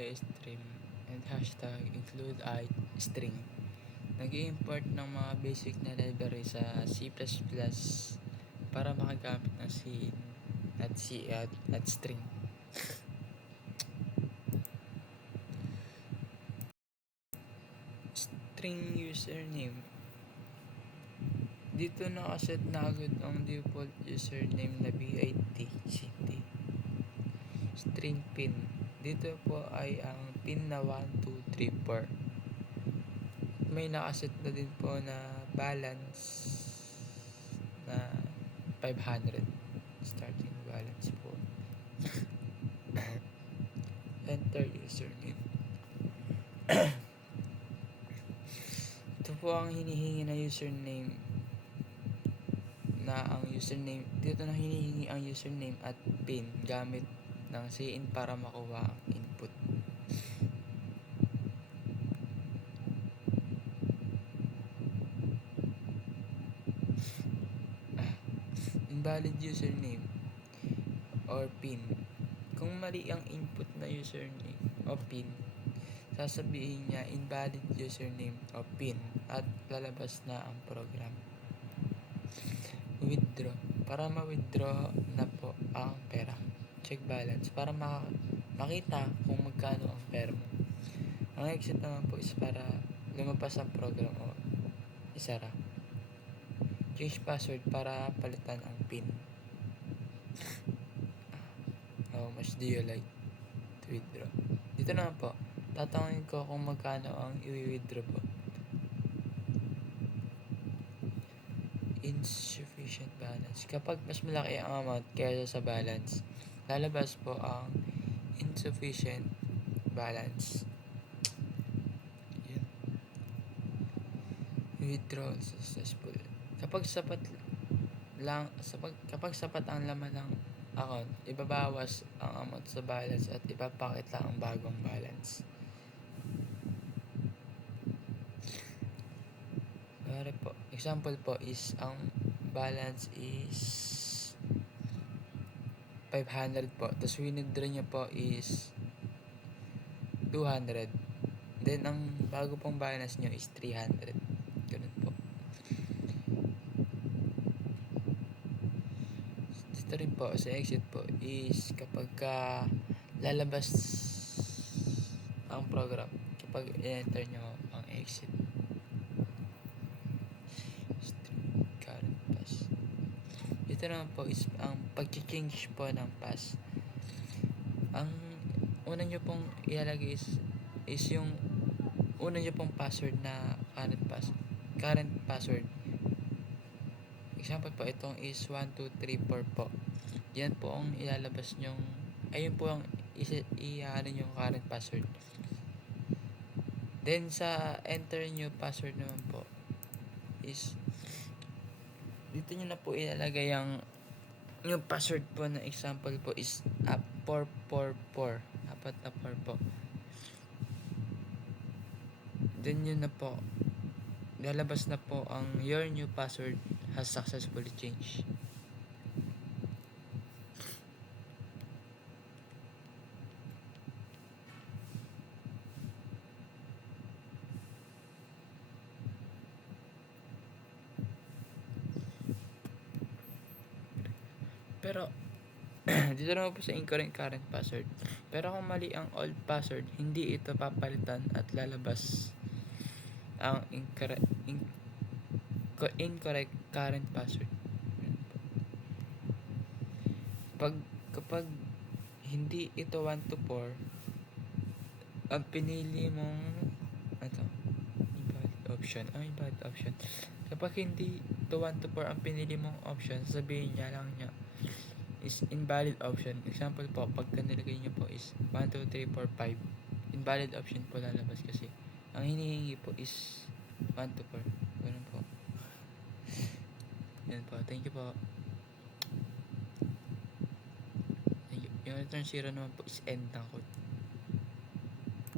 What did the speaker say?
iStream and hashtag include iString. Nag-i-import ng mga basic na library sa C++ para makagamit ng scene at C at string. String username. Dito nakaset na agad ang default username na bitct. String pin. Dito po ay ang pin na 1, 2, 3, 4. May nakaset na din po na balance na 500. Starting balance po. Enter username. Ito po ang hinihingi na username dito na hinihingi ang username at pin gamit ng cin para makuha ang input. Invalid username or pin. Kung mali ang input na username o pin, sasabihin niya invalid username o pin at lalabas na ang program. Withdraw. Para ma-withdraw na po ang pera. Check balance. Para makita kung magkano ang pera mo. Ang exit naman po is para lumabas ang program o isara. Change password para palitan ang pin. How much do you like to withdraw? Dito naman po, tatangin ko kung magkano ang i-withdraw po. Insufficient balance. Kapag mas malaki ang amount kaysa sa balance, lalabas po ang insufficient balance. Yun. Withdrawal successful. Kapag sapat ang laman ng account, ibabawas ang amount sa balance at ipapakita ang bagong balance. Example po is ang balance is 500 po. Tapos withdraw niya po is 200. Then ang bago pong balance niyo is 300. Ganun po. Dito rin po sa exit po is kapag lalabas ang program, kapag enter nyo ang exit. Dito naman po is ang pag-change po ng pass. Ang una nyo pong ilalagay is yung una nyo pong password na current password. Example po, itong is 1234 po. Yan po ang ilalabas nyong, ayun po ang yung current password. Then sa enter new password naman po is dito nyo na po ilalagay yung password po na example po is 444. Apat na 4 po. Then yun na po. Lalabas na po ang your new password has successfully changed. Pero dito naman po sa incorrect current password. Pero kung mali ang old password, hindi ito papalitan at lalabas ang incorrect current password. Kapag hindi ito 1 to 4, ang pinili mong invalid option. Kapag hindi ito 1 to 4 ang pinili mong option, sabihin niya is invalid option. Example po, pagka nilagay nyo po is 1, 2, 3, 4, 5. Invalid option po lalabas kasi ang hinihingi po is 1 to 4. Ganun po. Yan po. Thank you po. Thank you. Yung return 0 naman po is end ng code.